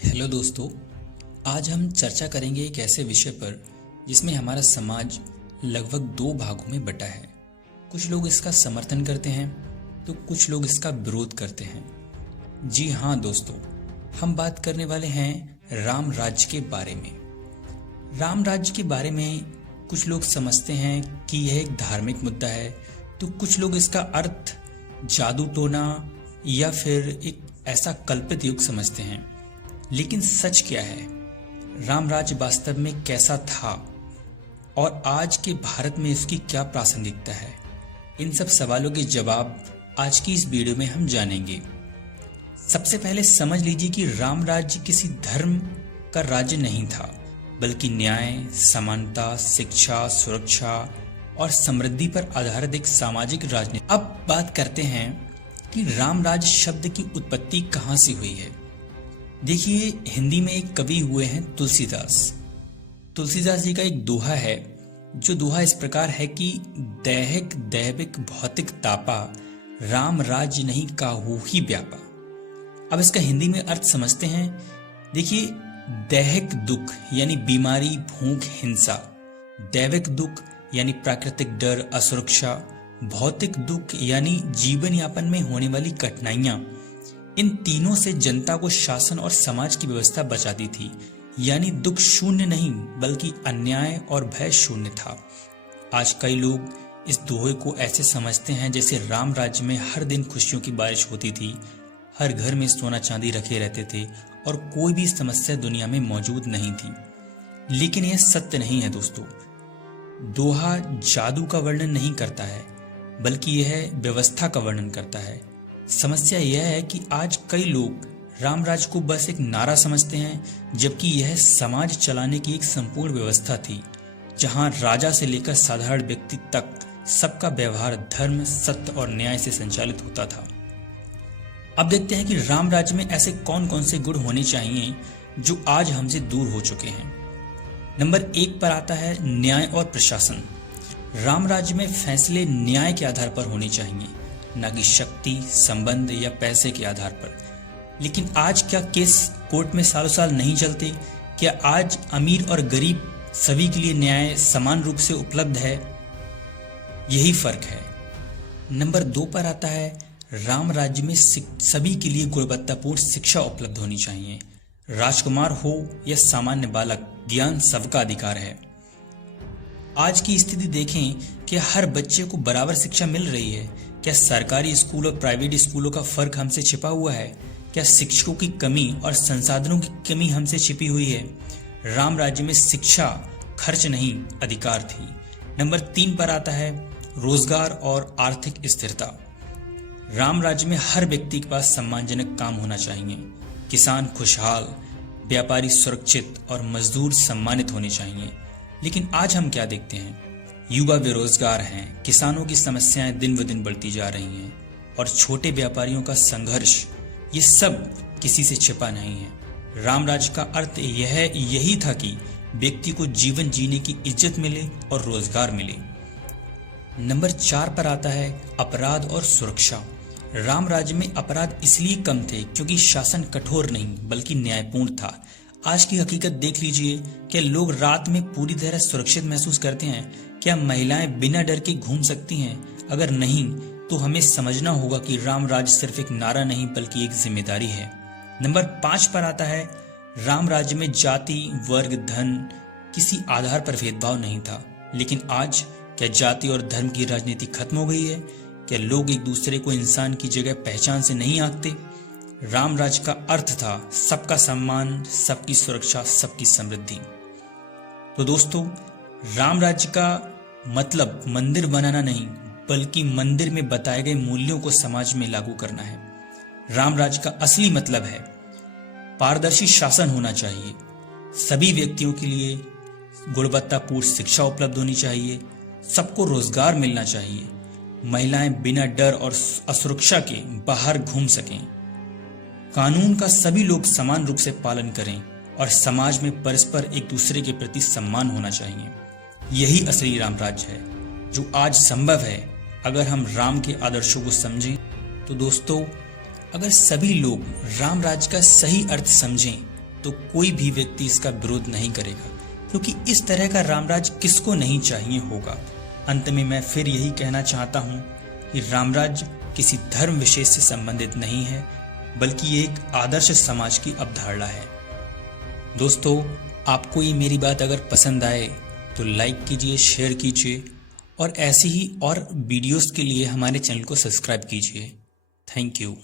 Hello दोस्तों, आज हम चर्चा करेंगे एक ऐसे विषय पर जिसमें हमारा समाज लगभग दो भागों में बटा है। कुछ लोग इसका समर्थन करते हैं तो कुछ लोग इसका विरोध करते हैं। जी हाँ दोस्तों, हम बात करने वाले हैं राम राज्य के बारे में। राम राज्य के बारे में कुछ लोग समझते हैं कि यह एक धार्मिक मुद्दा है, तो कुछ लोग इसका अर्थ जादू टोना या फिर एक ऐसा कल्पित युग समझते हैं। लेकिन सच क्या है? राम राज्य वास्तव में कैसा था और आज के भारत में इसकी क्या प्रासंगिकता है? इन सब सवालों के जवाब आज की इस वीडियो में हम जानेंगे। सबसे पहले समझ लीजिए कि राम राज्य किसी धर्म का राज्य नहीं था, बल्कि न्याय, समानता, शिक्षा, सुरक्षा और समृद्धि पर आधारित एक सामाजिक राजनीति। अब बात करते हैं कि राम राज्य शब्द की उत्पत्ति कहाँ से हुई है। देखिए, हिंदी में एक कवि हुए हैं तुलसीदास। तुलसीदास जी का एक दोहा है, जो दोहा इस प्रकार है कि दैहिक दैविक भौतिक तापा, राम राज्य नहीं काहू ही व्यापा। अब इसका हिंदी में अर्थ समझते हैं। देखिए, दैहिक दुख यानी बीमारी, भूख, हिंसा, दैविक दुख यानी प्राकृतिक डर, असुरक्षा, भौतिक दुख यानी जीवन यापन में होने वाली कठिनाइयां, इन तीनों से जनता को शासन और समाज की व्यवस्था बचाती थी। यानी दुख शून्य नहीं, बल्कि अन्याय और भय शून्य था। आज कई लोग इस दोहे को ऐसे समझते हैं जैसे राम राज्य में हर दिन खुशियों की बारिश होती थी, हर घर में सोना चांदी रखे रहते थे और कोई भी समस्या दुनिया में मौजूद नहीं थी। लेकिन यह सत्य नहीं है दोस्तों। दोहा जादू का वर्णन नहीं करता है, बल्कि यह व्यवस्था का वर्णन करता है। समस्या यह है कि आज कई लोग राम राज्य को बस एक नारा समझते हैं, जबकि यह समाज चलाने की एक संपूर्ण व्यवस्था थी, जहां राजा से लेकर साधारण व्यक्ति तक सबका व्यवहार धर्म, सत्य और न्याय से संचालित होता था। अब देखते हैं कि राम राज्य में ऐसे कौन कौन से गुण होने चाहिए जो आज हमसे दूर हो चुके हैं। नंबर 1 पर आता है न्याय और प्रशासन। राम राज्य में फैसले न्याय के आधार पर होने चाहिए, न कि शक्ति, संबंध या पैसे के आधार पर। लेकिन आज क्या केस कोर्ट में सालों साल नहीं चलते? क्या आज अमीर और गरीब सभी के लिए न्याय समान रूप से उपलब्ध है? यही फर्क है। नंबर 2 पर आता है राम राज्य में सभी के लिए गुणवत्तापूर्ण शिक्षा उपलब्ध होनी चाहिए। राजकुमार हो या सामान्य बालक, ज्ञान सबका अधिकार है। आज की स्थिति देखें कि हर बच्चे को बराबर शिक्षा मिल रही है। क्या सरकारी स्कूल और प्राइवेट स्कूलों का फर्क हमसे छिपा हुआ है? क्या शिक्षकों की कमी और संसाधनों की कमी हमसे छिपी हुई है? राम राज्य में शिक्षा खर्च नहीं, अधिकार थी। नंबर 3 पर आता है रोजगार और आर्थिक स्थिरता। राम राज्य में हर व्यक्ति के पास सम्मानजनक काम होना चाहिए। किसान खुशहाल, व्यापारी सुरक्षित और मजदूर सम्मानित होने चाहिए। लेकिन आज हम क्या देखते हैं? युवा बेरोजगार हैं, किसानों की समस्याएं दिन ब दिन बढ़ती जा रही हैं और छोटे व्यापारियों का संघर्ष, ये सब किसी से छिपा नहीं है। राम राज्य का अर्थ यही था कि व्यक्ति को जीवन जीने की इज्जत मिले और रोजगार मिले। नंबर 4 पर आता है अपराध और सुरक्षा। राम राज्य में अपराध इसलिए कम थे क्योंकि शासन कठोर नहीं बल्कि न्यायपूर्ण था। आज की हकीकत देख लीजिए, क्या लोग रात में पूरी तरह सुरक्षित महसूस करते हैं? क्या महिलाएं बिना डर के घूम सकती हैं? अगर नहीं, तो हमें समझना होगा कि राम राज्य सिर्फ एक नारा नहीं बल्कि एक जिम्मेदारी है। नंबर 5 पर आता है राम राज्य में जाति, वर्ग, धन किसी आधार पर भेदभाव नहीं था। लेकिन आज क्या जाति और धर्म की राजनीति खत्म हो गई है? क्या लोग एक दूसरे को इंसान की जगह पहचान से नहीं आंकते? राम राज्य का अर्थ था सबका सम्मान, सबकी सुरक्षा, सबकी समृद्धि। तो दोस्तों, राम राज्य का मतलब मंदिर बनाना नहीं, बल्कि मंदिर में बताए गए मूल्यों को समाज में लागू करना है। राम राज्य का असली मतलब है पारदर्शी शासन होना चाहिए, सभी व्यक्तियों के लिए गुणवत्तापूर्ण शिक्षा उपलब्ध होनी चाहिए, सबको रोजगार मिलना चाहिए, महिलाएं बिना डर और असुरक्षा के बाहर घूम सकें, कानून का सभी लोग समान रूप से पालन करें और समाज में परस्पर एक दूसरे के प्रति सम्मान होना चाहिए। यही असली राम राज्य है, जो आज संभव है अगर हम राम के आदर्शों को समझें। तो दोस्तों, अगर सभी लोग राम राज्य का सही अर्थ समझें तो कोई भी व्यक्ति इसका विरोध नहीं करेगा, क्योंकि इस तरह का रामराज किसको नहीं चाहिए होगा। अंत में मैं फिर यही कहना चाहता हूँ कि रामराज किसी धर्म विशेष से संबंधित नहीं है, बल्कि ये एक आदर्श समाज की अवधारणा है। दोस्तों, आपको ये मेरी बात अगर पसंद आए तो लाइक कीजिए, शेयर कीजिए और ऐसी ही और वीडियोस के लिए हमारे चैनल को सब्सक्राइब कीजिए। Thank you.